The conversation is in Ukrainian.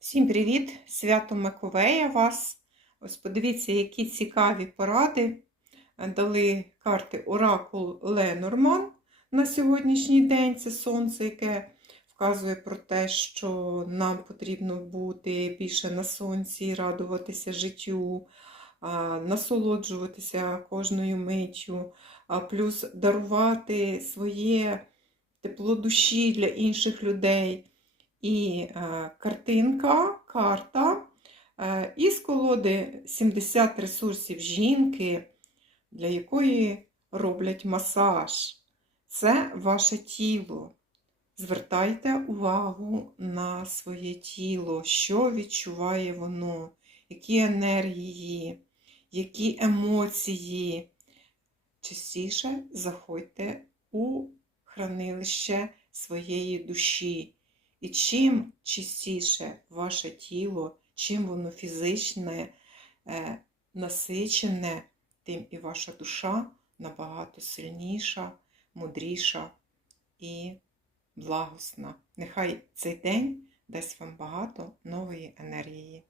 Всім привіт! Свято Маковея вас. Ось подивіться, які цікаві поради дали карти Оракул Ленорман на сьогоднішній день. Це сонце, яке вказує про те, що нам потрібно бути більше на сонці, радуватися життю, насолоджуватися кожною миттю, плюс дарувати своє тепло душі для інших людей. І е, картинка, карта е, із колоди 70 ресурсів жінки, для якої роблять масаж. Це ваше тіло. Звертайте увагу на своє тіло, що відчуває воно, які енергії, які емоції. Частіше заходьте у хранилище своєї душі. І чим чистіше ваше тіло, чим воно фізичне, е, насичене, тим і ваша душа набагато сильніша, мудріша і благосна. Нехай цей день дасть вам багато нової енергії.